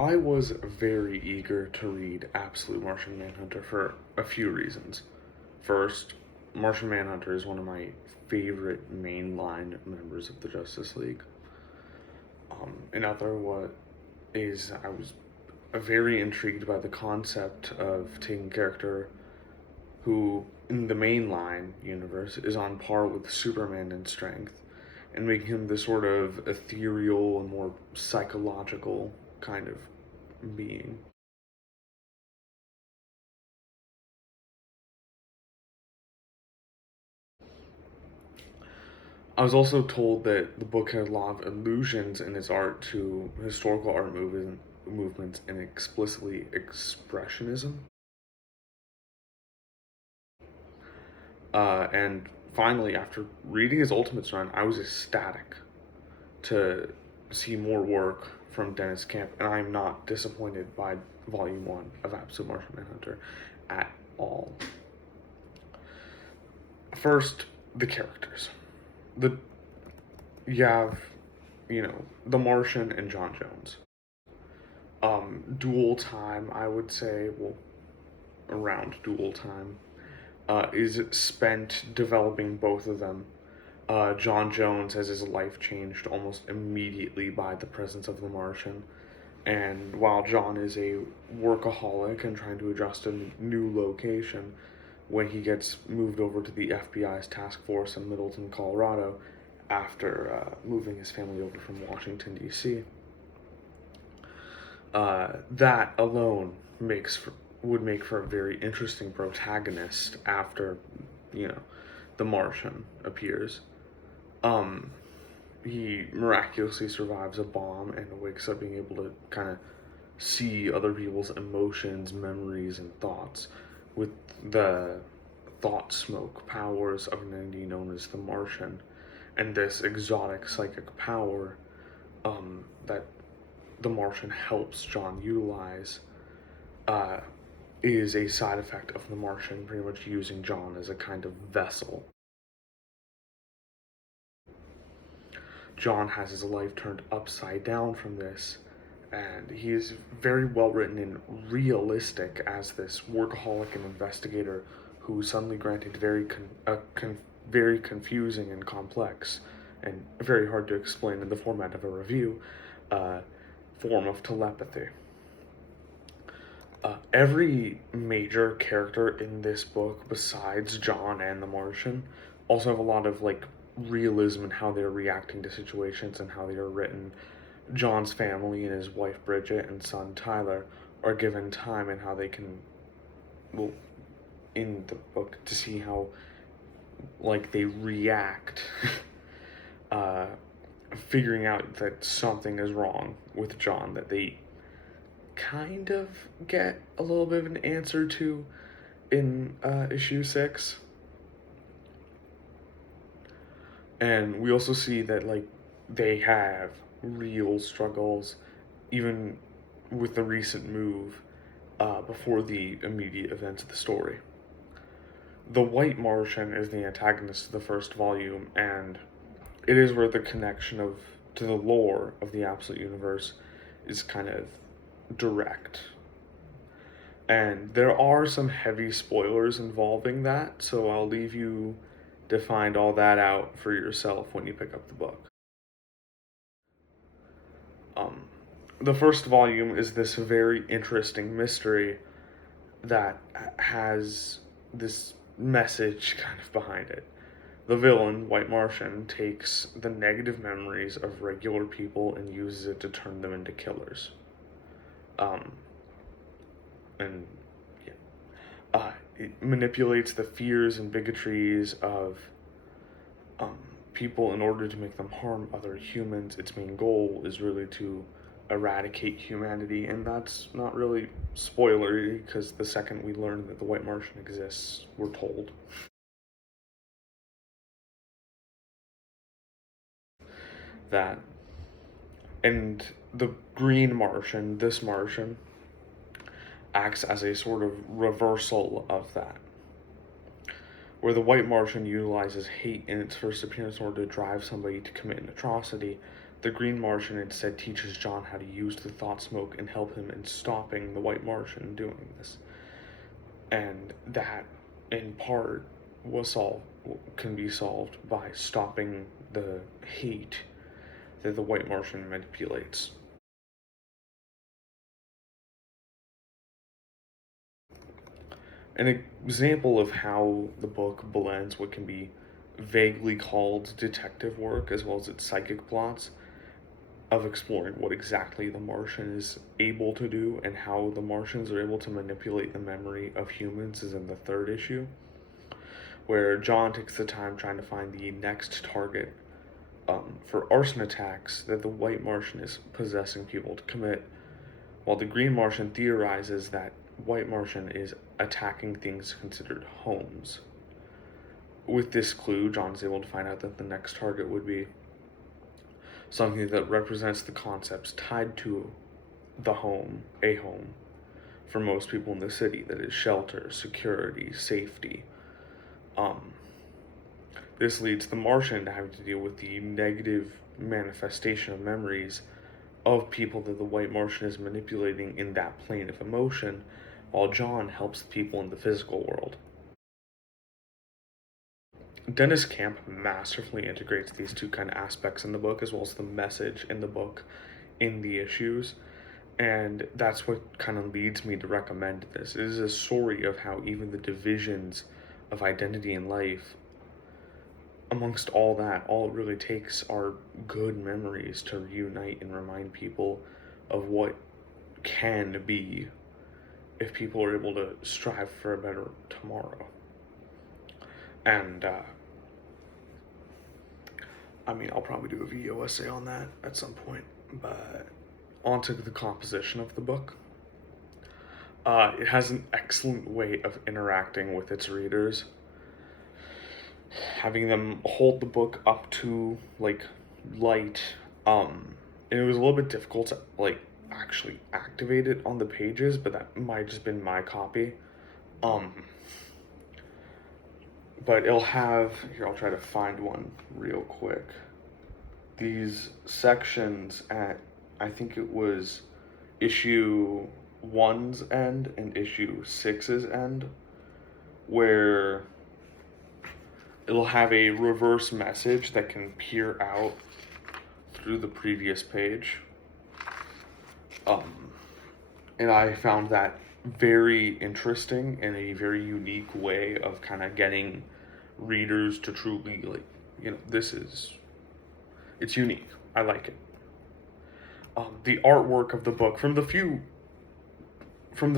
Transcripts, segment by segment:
I was very eager to read Absolute Martian Manhunter for a few reasons. First, Martian Manhunter is one of my favorite mainline members of the Justice League. Another what is I was very intrigued by the concept of taking a character who, in the mainline universe, is on par with Superman in strength, and making him this sort of ethereal and more psychological kind of being. I was also told that the book had a lot of allusions in its art to historical movements and explicitly expressionism. And finally, after reading his Ultimates run, I was ecstatic to see more work from Dennis Camp, and I am not disappointed by Volume 1 of Absolute Martian Manhunter at all. First, the characters. The You have, the Martian and John Jones. Dual time, I would say, well, around dual time, is spent developing both of them. John Jones has his life changed almost immediately by the presence of the Martian. And while John is a workaholic and trying to adjust a new location, when he gets moved over to the FBI's task force in Middleton, Colorado, after moving his family over from Washington, D.C., that alone would make for a very interesting protagonist after, you know, the Martian appears. Um, he miraculously survives a bomb and wakes up being able to kind of see other people's emotions, memories, and thoughts with the thought smoke powers of an entity known as the Martian, and this exotic psychic power that the Martian helps John utilize uh, is a side effect of the Martian pretty much using John as a kind of vessel. John has his life turned upside down from this, and he is very well written and realistic as this workaholic and investigator who is suddenly granted very confusing and complex and very hard to explain in the format of a review form of telepathy. Every major character in this book, besides John and the Martian, also have a lot of realism in how they're reacting to situations and how they are written. John's family and his wife Bridget and son Tyler are given time and how they can, well, in the book to see how they react, uh, figuring out that something is wrong with John that they kind of get a little bit of an answer to in issue 6. And we also see that they have real struggles even with the recent move before the immediate events of the story. The White Martian is the antagonist of the first volume, and it is where the connection to the lore of the Absolute Universe is kind of direct. And there are some heavy spoilers involving that, so I'll leave you to find all that out for yourself when you pick up the book. The first volume is this very interesting mystery that has this message kind of behind it. The villain, White Martian, takes the negative memories of regular people and uses it to turn them into killers. And yeah, it manipulates the fears and bigotries of people in order to make them harm other humans. Its main goal is really to eradicate humanity, and that's not really spoilery because the second we learn that the White Martian exists, we're told. That. And the Green Martian, this Martian, acts as a sort of reversal of that. Where the White Martian utilizes hate in its first appearance in order to drive somebody to commit an atrocity, The Green Martian instead teaches John how to use the thought smoke and help him in stopping the White Martian doing this. And that, in part, can be solved by stopping the hate that the White Martian manipulates. An example of how the book blends what can be vaguely called detective work as well as its psychic plots of exploring what exactly the Martian is able to do and how the Martians are able to manipulate the memory of humans is in the third issue, where John takes the time trying to find the next target for arson attacks that the White Martian is possessing people to commit, while the Green Martian theorizes that White Martian is attacking things considered homes. With this clue, John is able to find out that the next target would be something that represents the concepts tied to the home, a home, for most people in the city, that is shelter, security, safety. This leads the Martian to having to deal with the negative manifestation of memories of people that the White Martian is manipulating in that plane of emotion, while John helps the people in the physical world. Dennis Camp masterfully integrates these two kind of aspects in the book, as well as the message in the book in the issues, and that's what kind of leads me to recommend this. It is a story of how even the divisions of identity in life, amongst all that, all it really takes are good memories to reunite and remind people of what can be if people are able to strive for a better tomorrow. And I'll probably do a video essay on that at some point, but onto the composition of the book. It has an excellent way of interacting with its readers, having them hold the book up to light. And it was a little bit difficult to actually activate it on the pages, but that might just been my copy. But it'll have, here, I'll try to find one real quick. These sections at, I think it was issue 1's end and issue 6's end, where it'll have a reverse message that can peer out through the previous page. And I found that very interesting and a very unique way of kind of getting readers to truly it's unique. I like it. The artwork of the book, from the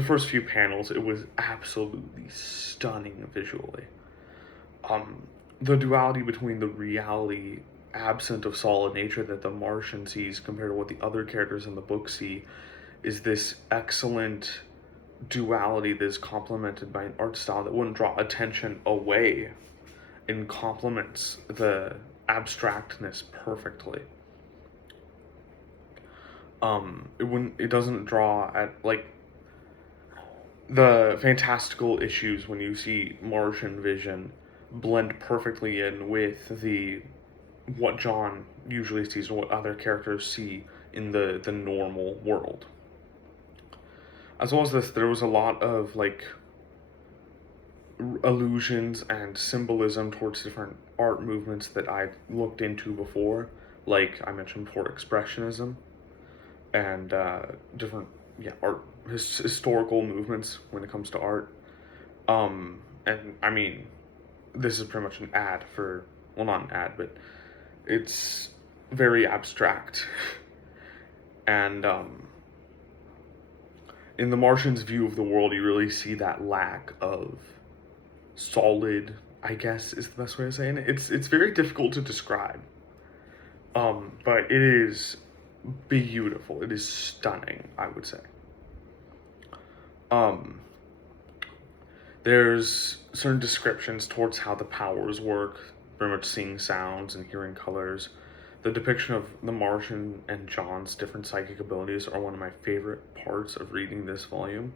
first few panels, it was absolutely stunning visually. The duality between the reality absent of solid nature that the Martian sees compared to what the other characters in the book see is this excellent duality that is complemented by an art style that wouldn't draw attention away and complements the abstractness perfectly. It doesn't draw at the fantastical issues when you see Martian vision blend perfectly in with what John usually sees and what other characters see in the normal world. As well as this, there was a lot of allusions and symbolism towards different art movements that I looked into before, like I mentioned before, expressionism and different art historical movements when it comes to art. And this is pretty much an ad for, well, not an ad, but it's very abstract. And in the Martian's view of the world, you really see that lack of solid, I guess is the best way of saying it. It's very difficult to describe. But it is beautiful. It is stunning, I would say. There's certain descriptions towards how the powers work, very much seeing sounds and hearing colors. The depiction of the Martian and John's different psychic abilities are one of my favorite parts of reading this volume,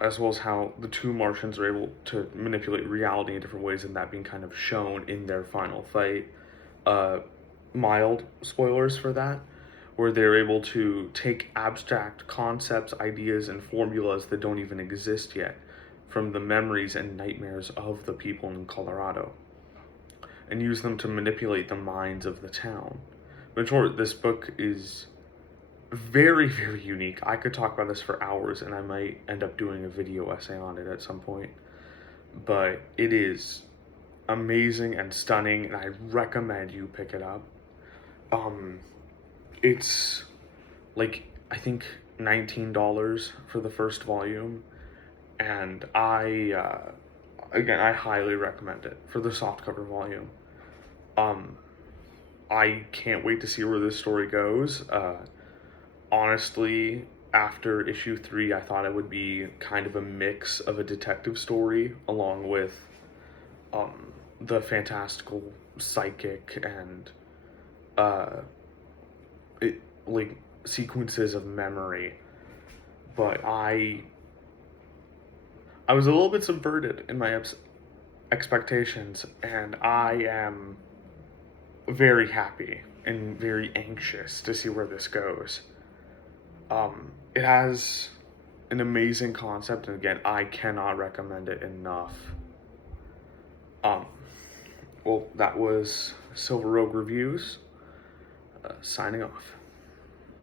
as well as how the two Martians are able to manipulate reality in different ways, and that being kind of shown in their final fight. mild spoilers for that, where they're able to take abstract concepts, ideas, and formulas that don't even exist yet from the memories and nightmares of the people in Colorado and use them to manipulate the minds of the town. But in short, this book is very, very unique. I could talk about this for hours, and I might end up doing a video essay on it at some point. But it is amazing and stunning, and I recommend you pick it up. Um, it's like, I think $19 for the first volume, and I highly recommend it for the softcover volume. Um, I can't wait to see where this story goes. Honestly, after issue 3, I thought it would be kind of a mix of a detective story along with the fantastical psychic and uh, like sequences of memory. But I was a little bit subverted in my expectations, and I am very happy and very anxious to see where this goes. It has an amazing concept, and again, I cannot recommend it enough. Um, well, that was Silver Rogue Reviews, signing off.